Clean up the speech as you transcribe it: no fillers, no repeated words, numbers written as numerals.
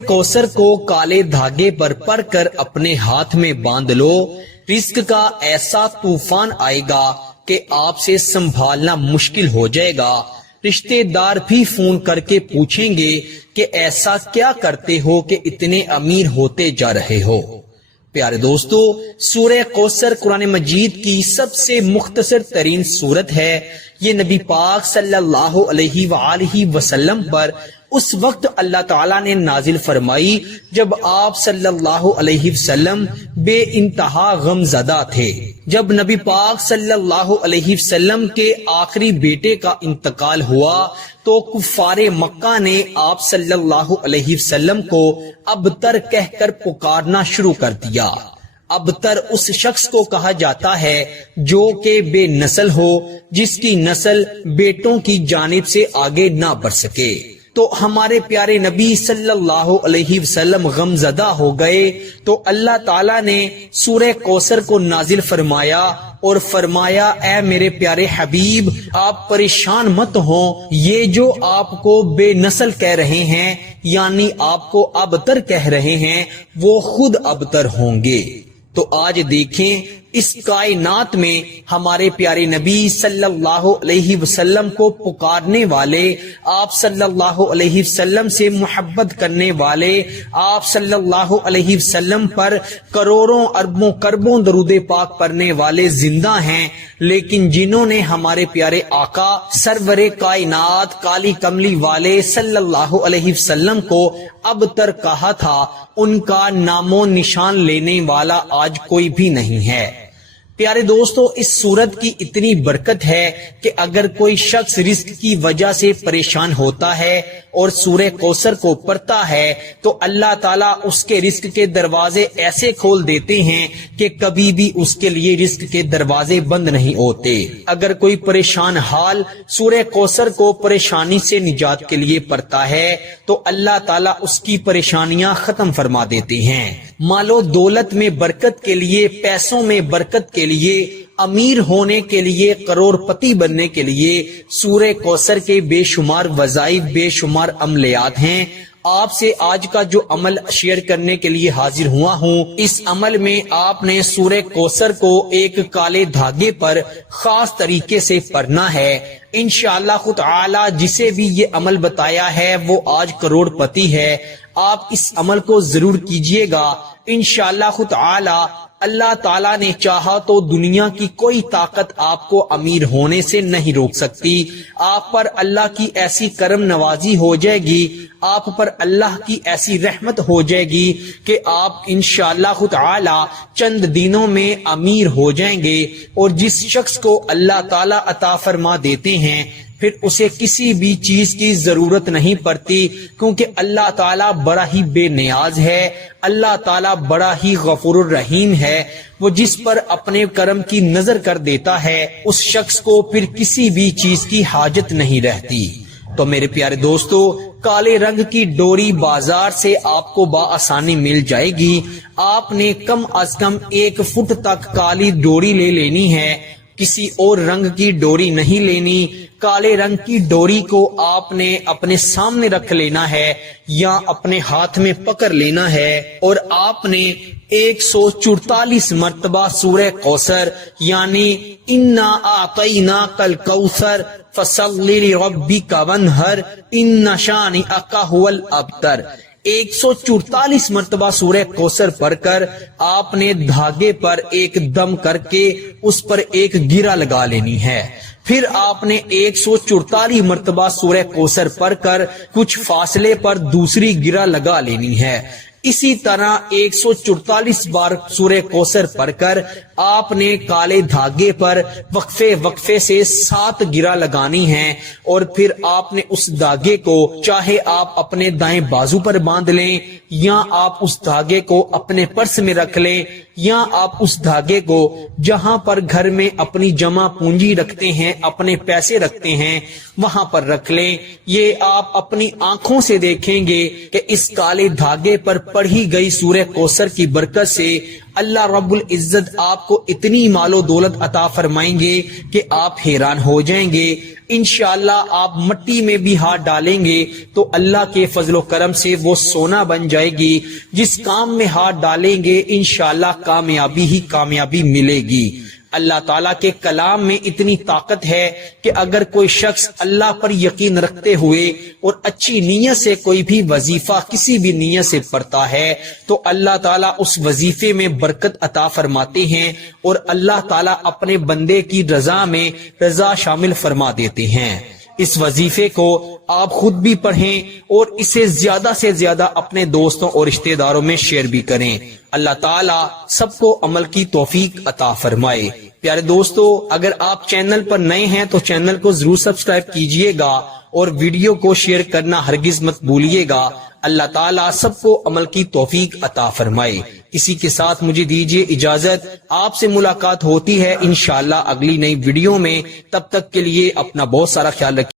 کوثر کو کالے دھاگے پر پڑھ کر اپنے ہاتھ میں باندھ لو، رزق کا ایسا طوفان آئے گا کہ آپ سے سنبھالنا مشکل ہو جائے گا۔ رشتے دار بھی فون کر کے پوچھیں گے کہ ایسا کیا کرتے ہو کہ اتنے امیر ہوتے جا رہے ہو۔ پیارے دوستو، سورہ کوثر قرآن مجید کی سب سے مختصر ترین سورت ہے۔ یہ نبی پاک صلی اللہ علیہ وآلہ وسلم پر اس وقت اللہ تعالیٰ نے نازل فرمائی جب آپ صلی اللہ علیہ وسلم بے انتہا غم زدہ تھے۔ جب نبی پاک صلی اللہ علیہ وسلم کے آخری بیٹے کا انتقال ہوا تو کفار مکہ نے آپ صلی اللہ علیہ وسلم کو ابتر کہہ کر پکارنا شروع کر دیا۔ ابتر اس شخص کو کہا جاتا ہے جو کہ بے نسل ہو، جس کی نسل بیٹوں کی جانب سے آگے نہ بڑھ سکے۔ تو ہمارے پیارے نبی صلی اللہ علیہ وسلم غمزدہ ہو گئے تو اللہ تعالیٰ نے سورہ کوثر کو نازل فرمایا اور فرمایا، اے میرے پیارے حبیب، آپ پریشان مت ہوں، یہ جو آپ کو بے نسل کہہ رہے ہیں، یعنی آپ کو ابتر کہہ رہے ہیں، وہ خود ابتر ہوں گے۔ تو آج دیکھیں اس کائنات میں ہمارے پیارے نبی صلی اللہ علیہ وسلم کو پکارنے والے، آپ صلی اللہ علیہ وسلم سے محبت کرنے والے، آپ صلی اللہ علیہ وسلم پر کروڑوں اربوں کربوں درود پاک پڑھنے والے زندہ ہیں، لیکن جنہوں نے ہمارے پیارے آقا سرور کائنات کالی کملی والے صلی اللہ علیہ وسلم کو ابتر کہا تھا، ان کا نام و نشان لینے والا آج کوئی بھی نہیں ہے۔ پیارے دوستو، اس سورت کی اتنی برکت ہے کہ اگر کوئی شخص رزق کی وجہ سے پریشان ہوتا ہے اور سورہ کوثر کو پڑھتا ہے تو اللہ تعالیٰ اس کے رزق کے دروازے ایسے کھول دیتے ہیں کہ کبھی بھی اس کے لیے رزق کے دروازے بند نہیں ہوتے۔ اگر کوئی پریشان حال سورہ کوثر کو پریشانی سے نجات کے لیے پڑھتا ہے تو اللہ تعالیٰ اس کی پریشانیاں ختم فرما دیتے ہیں۔ مال و دولت میں برکت کے لیے، پیسوں میں برکت کے لیے، امیر ہونے کے لیے، کروڑ پتی بننے کے لیے سورہ کوثر کے بے شمار وظائف، بے شمار عملیات ہیں۔ آپ سے آج کا جو عمل شیئر کرنے کے لیے حاضر ہوا ہوں، اس عمل میں آپ نے سورہ کوثر کو ایک کالے دھاگے پر خاص طریقے سے پڑھنا ہے۔ انشاءاللہ خود تعالی جسے بھی یہ عمل بتایا ہے وہ آج کروڑ پتی ہے۔ آپ اس عمل کو ضرور کیجئے گا۔ انشاءاللہ خود تعالی اللہ تعالیٰ نے چاہا تو دنیا کی کوئی طاقت آپ کو امیر ہونے سے نہیں روک سکتی۔ آپ پر اللہ کی ایسی کرم نوازی ہو جائے گی، آپ پر اللہ کی ایسی رحمت ہو جائے گی کہ آپ انشاءاللہ خود تعالی چند دنوں میں امیر ہو جائیں گے۔ اور جس شخص کو اللہ تعالیٰ عطا فرما دیتے ہیں پھر اسے کسی بھی چیز کی ضرورت نہیں پڑتی، کیونکہ اللہ تعالیٰ بڑا ہی بے نیاز ہے، اللہ تعالیٰ بڑا ہی غفور الرحیم ہے۔ وہ جس پر اپنے کرم کی نظر کر دیتا ہے اس شخص کو پھر کسی بھی چیز کی حاجت نہیں رہتی۔ تو میرے پیارے دوستو، کالے رنگ کی ڈوری بازار سے آپ کو بآسانی مل جائے گی۔ آپ نے کم از کم 1 فٹ تک کالی ڈوری لے لینی ہے، کسی اور رنگ کی ڈوری نہیں لینی۔ کالے رنگ کی ڈوری کو آپ نے اپنے سامنے رکھ لینا ہے یا اپنے ہاتھ میں پکڑ لینا ہے، اور آپ نے 144 مرتبہ سورہ کوثر یعنی انا اعطیناک الکوثر فصلی لربک وانحر ان شانئک ھو الابتر، 144 مرتبہ سورہ کوثر پڑھ کر آپ نے دھاگے پر ایک دم کر کے اس پر ایک گرہ لگا لینی ہے۔ پھر آپ نے 144 مرتبہ سورہ کوثر پڑھ کر کچھ فاصلے پر دوسری گرہ لگا لینی ہے۔ اسی طرح 144 بار سورہ کوثر پڑھ کر آپ نے کالے دھاگے پر وقفے سے 7 گرہ لگانی ہیں، اور پھر آپ نے اس دھاگے کو چاہے آپ اپنے دائیں بازو پر باندھ لیں، یا آپ اس دھاگے کو اپنے پرس میں رکھ لیں، یا آپ اس دھاگے کو جہاں پر گھر میں اپنی جمع پونجی رکھتے ہیں، اپنے پیسے رکھتے ہیں، وہاں پر رکھ لیں۔ یہ آپ اپنی آنکھوں سے دیکھیں گے کہ اس کالے دھاگے پر پڑھی گئی سورہ کوثر کی برکت سے اللہ رب العزت آپ کو اتنی مال و دولت عطا فرمائیں گے کہ آپ حیران ہو جائیں گے۔ انشاءاللہ آپ مٹی میں بھی ہاتھ ڈالیں گے تو اللہ کے فضل و کرم سے وہ سونا بن جائے گی۔ جس کام میں ہاتھ ڈالیں گے انشاءاللہ کامیابی ہی کامیابی ملے گی۔ اللہ تعالیٰ کے کلام میں اتنی طاقت ہے کہ اگر کوئی شخص اللہ پر یقین رکھتے ہوئے اور اچھی نیت سے کوئی بھی وظیفہ کسی بھی نیت سے پڑھتا ہے تو اللہ تعالیٰ اس وظیفے میں برکت عطا فرماتے ہیں اور اللہ تعالیٰ اپنے بندے کی رضا میں رضا شامل فرما دیتے ہیں۔ اس وظیفے کو آپ خود بھی پڑھیں اور اسے زیادہ سے زیادہ اپنے دوستوں اور رشتہ داروں میں شیئر بھی کریں۔ اللہ تعالیٰ سب کو عمل کی توفیق عطا فرمائے۔ پیارے دوستو، اگر آپ چینل پر نئے ہیں تو چینل کو ضرور سبسکرائب کیجئے گا اور ویڈیو کو شیئر کرنا ہرگز مت بھولیے گا۔ اللہ تعالیٰ سب کو عمل کی توفیق عطا فرمائے۔ اسی کے ساتھ مجھے دیجیے اجازت، آپ سے ملاقات ہوتی ہے انشاءاللہ اگلی نئی ویڈیو میں۔ تب تک کے لیے اپنا بہت سارا خیال رکھیے۔